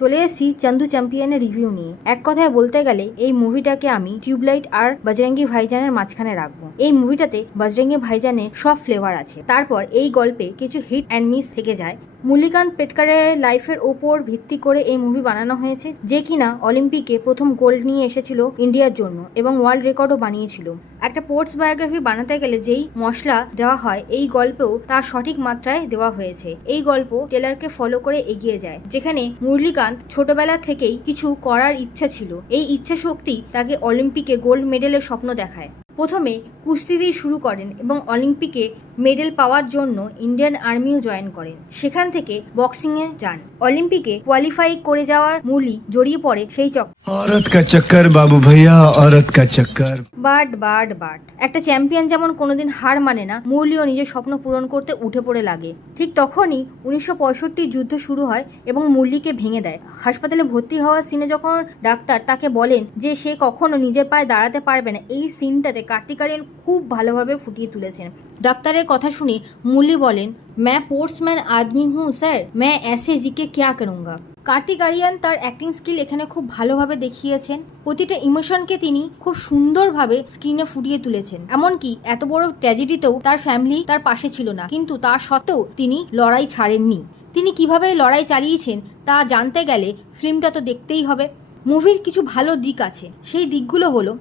চলে এসেছি চান্দু চ্যাম্পিয়নের রিভিউ নিয়ে। এক কথায় বলতে গেলে এই মুভিটাকে আমি টিউবলাইট আর বজরঙ্গি ভাইজানের মাঝখানে রাখবো। এই মুভিটাতে বজরঙ্গি ভাইজানের সব ফ্লেভার আছে। তারপর এই গল্পে কিছু হিট অ্যান্ড মিস থেকে যায়। মুরলীকান্ত পেটকারের লাইফের ওপর ভিত্তি করে এই মুভি বানানো হয়েছে, যে কিনা অলিম্পিকে প্রথম গোল্ড নিয়ে এসেছিল ইন্ডিয়ার জন্য এবং ওয়ার্ল্ড রেকর্ডও বানিয়েছিল। একটা স্পোর্টস বায়োগ্রাফি বানাতে গেলে যেই মশলা দেওয়া হয় এই গল্পেও তার সঠিক মাত্রায় দেওয়া হয়েছে। এই গল্প টেলারকে ফলো করে এগিয়ে যায়, যেখানে মুরলীকান্ত ছোটবেলা থেকেই কিছু করার ইচ্ছা ছিল। এই ইচ্ছা শক্তি তাকে অলিম্পিকে গোল্ড মেডেলের স্বপ্ন দেখায়। প্রথমে কুস্তি দিয়ে শুরু করেন এবং অলিম্পিকে মেডেল পাওয়ার জন্য ইন্ডিয়ান আর্মিও জয়েন করেন। সেখান থেকে বক্সিংয়ে যান। অলিম্পিকে কোয়ালিফাই করে যাওয়ার মুরলি জড়িয়ে পড়ে সেই औरत का चक्कर बाबू भैया औरत का चक्कर। বাট একটা চ্যাম্পিয়ন যেমন কোনোদিন হার মানে না, মুরলিও নিজের স্বপ্ন পূরণ করতে উঠে পড়ে লাগে। ঠিক তখনই 1965 যুদ্ধ শুরু হয় এবং মুরলিকে ভেঙে দেয়। হাসপাতালে ভর্তি হওয়ার সিনে যখন ডাক্তার তাকে বলেন যে সে কখনো নিজের পায়ে দাঁড়াতে পারবে না, এই সিনটাতে কার্তিক আরিয়ান খুব ভালোভাবে ফুটিয়ে তুলেছেন। ডাক্তারের কথা শুনে মুরলি বলেন, मैं স্পোর্টসম্যান আদমি হুঁ স্যার, मैं ऐसे जी के क्या करूँगा। কার্তিক আরিয়ান তার অ্যাক্টিং স্কিল এখানে খুব ভালোভাবে দেখিয়েছেন। প্রতিটা ইমোশনকে তিনি খুব সুন্দরভাবে স্ক্রিনে ফুটিয়ে তুলেছেন। এমনকি এত বড় ট্র্যাজেডিতেও তার ফ্যামিলি তার পাশে ছিল না, কিন্তু তা সত্ত্বেও তিনি লড়াই ছাড়েননি। তিনি কিভাবে লড়াই চালিয়েছেন তা জানতে গেলে ফিল্মটা তো দেখতেই হবে। মুভির কিছু ভালো দিক আছে, সেই দিকগুলো হলো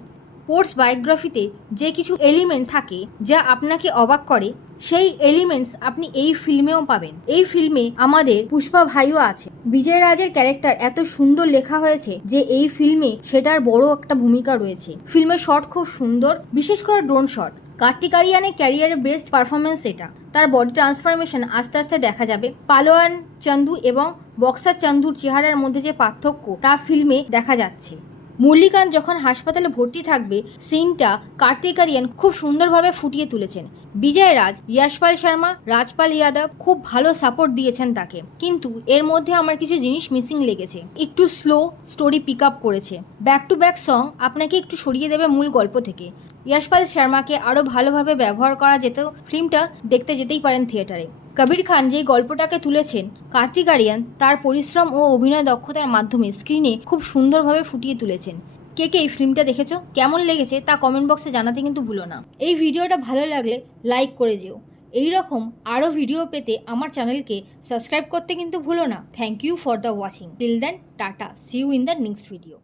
স্পোর্টস বায়োগ্রাফিতে যে কিছু এলিমেন্ট থাকে যা আপনাকে অবাক করে, সেই এলিমেন্টস আপনি এই ফিল্মেও পাবেন। এই ফিল্মে আমাদের পুষ্পা ভাইও আছে। বিজয় রাজের ক্যারেক্টার এত সুন্দর লেখা হয়েছে যে এই ফিল্মে সেটার বড় একটা ভূমিকা রয়েছে। ফিল্মের শট খুব সুন্দর, বিশেষ করে ড্রোন শট। কার্তিক আরিয়ানের ক্যারিয়ারের বেস্ট পারফরমেন্স এটা। তার বডি ট্রান্সফরমেশন আস্তে আস্তে দেখা যাবে। পালোয়ান চান্দু এবং বক্সার চান্দুর চেহারার মধ্যে যে পার্থক্য তা ফিল্মে দেখা যাচ্ছে। মুরলীকান্ত যখন হাসপাতালে ভর্তি থাকবে, সিনটা কার্তিক আরিয়ান খুব সুন্দরভাবে ফুটিয়ে তুলেছেন। বিজয় রাজ, যশপাল শর্মা, রাজপাল যাদব খুব ভালো সাপোর্ট দিয়েছেন তাকে, কিন্তু এর মধ্যে আমার কিছু জিনিস মিসিং লেগেছে। একটু স্লো স্টোরি পিক আপ করেছে। ব্যাক টু ব্যাক সং আপনাকে একটু সরিয়ে দেবে মূল গল্প থেকে। যশপাল শর্মাকে আরও ভালোভাবে ব্যবহার করা যেত। ফিল্মটা দেখতে যেতেই পারেন থিয়েটারে। কবির খান যে গল্পটাকে তুলেছেন, কার্তিক আরিয়ান তার পরিশ্রম ও অভিনয় দক্ষতার মাধ্যমে স্ক্রিনে খুব সুন্দরভাবে ফুটিয়ে তুলেছেন। কে কে এই ফিল্মটা দেখেছো, কেমন লেগেছে তা কমেন্ট বক্সে জানাতে কিন্তু ভুলো না। এই ভিডিওটা ভালো লাগলে লাইক করে যেও। এইরকম আরও ভিডিও পেতে আমার চ্যানেলকে সাবস্ক্রাইব করতে কিন্তু ভুলো না। Thank you for the watching. Till then tata, see you in the next video.